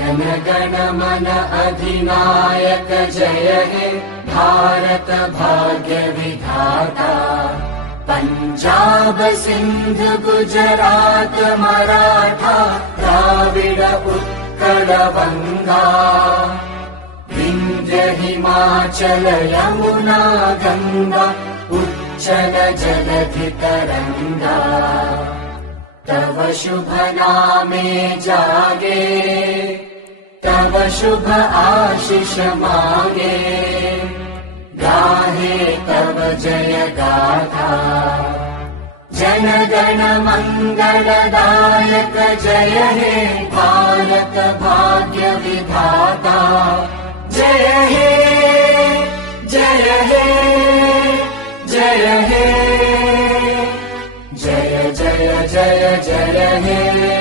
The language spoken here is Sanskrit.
जनगण मन अधिनायक जय हे भारत भाग्य विधाता। पंजाब सिंध गुजरात मराठा द्राविड उत्कल बंगा। विंध्य हिमाचल यमुना गंगा उच्चल जलधि तरंगा। तव शुभ नामे जागे तव शुभ आशीष मागे। गाहे तव जय गाथा जनगण मंगलदायक जय हे भारत भाग्य विधाता। जय हे जय हे जय हे जय जय जय जय हे।